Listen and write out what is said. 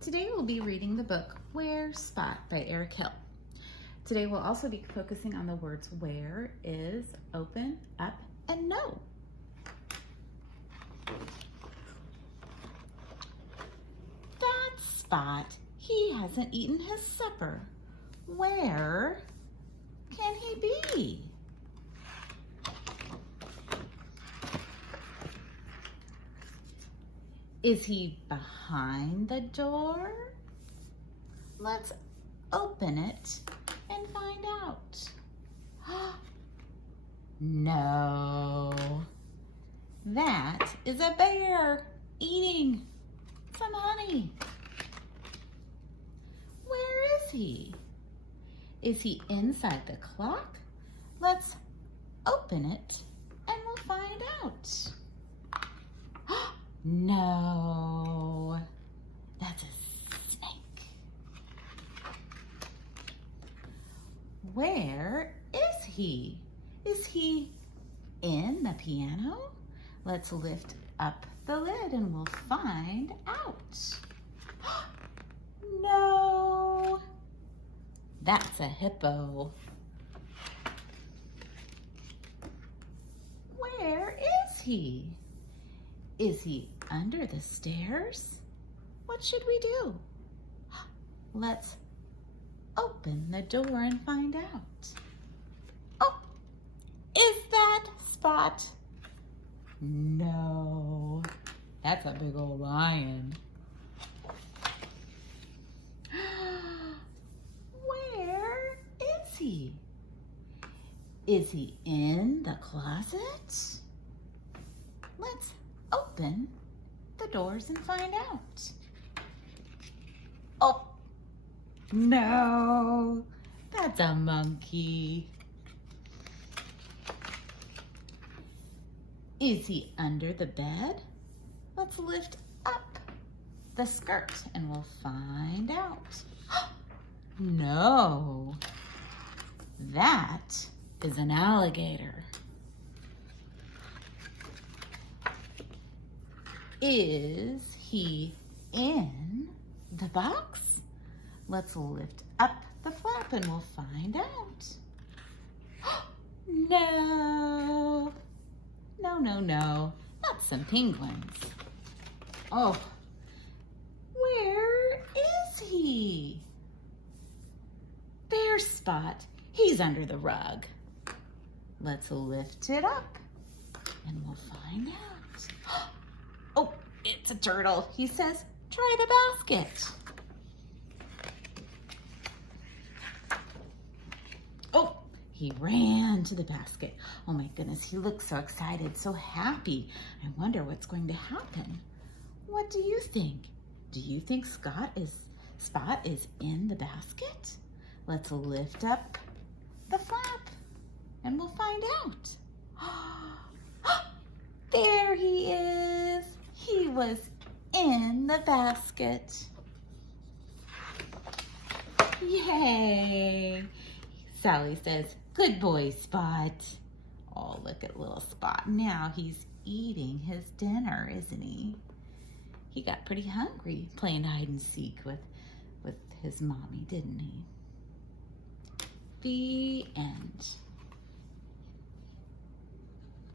Today we'll be reading the book Where Spot by Eric Hill. Today we'll also be focusing on the words where, is, open, up, and no. That's Spot. He hasn't eaten his supper. Where can he be? Is he behind the door? Let's open it and find out. No, that is a bear eating some honey. Where is he? Is he inside the clock? Let's open it and we'll find out. No, that's a snake. Where is he? Is he in the piano? Let's lift up the lid and we'll find out. No, that's a hippo. Where is he? Is he under the stairs? What should we do? Let's open the door and find out. Oh, is that Spot? No, that's a big old lion. Where is he? Is he in the closet? Let's open the doors and find out. Oh, no, that's a monkey. Is he under the bed? Let's lift up the skirt and we'll find out. No, that is an alligator. Is he in the box? Let's lift up the flap and we'll find out. No, no, not some penguins. Oh, where is he? There's Spot. He's under the rug. Let's lift it up and we'll find out. Oh, it's a turtle. He says, try the basket. Oh, he ran to the basket. Oh my goodness, he looks so excited, so happy. I wonder what's going to happen. What do you think? Do you think Spot is in the basket? Let's lift up the flap and we'll find out. There he is. He was in the basket. Yay! Sally says, good boy, Spot. Oh, look at little Spot. Now he's eating his dinner, isn't he? He got pretty hungry playing hide and seek with his mommy, didn't he? The end.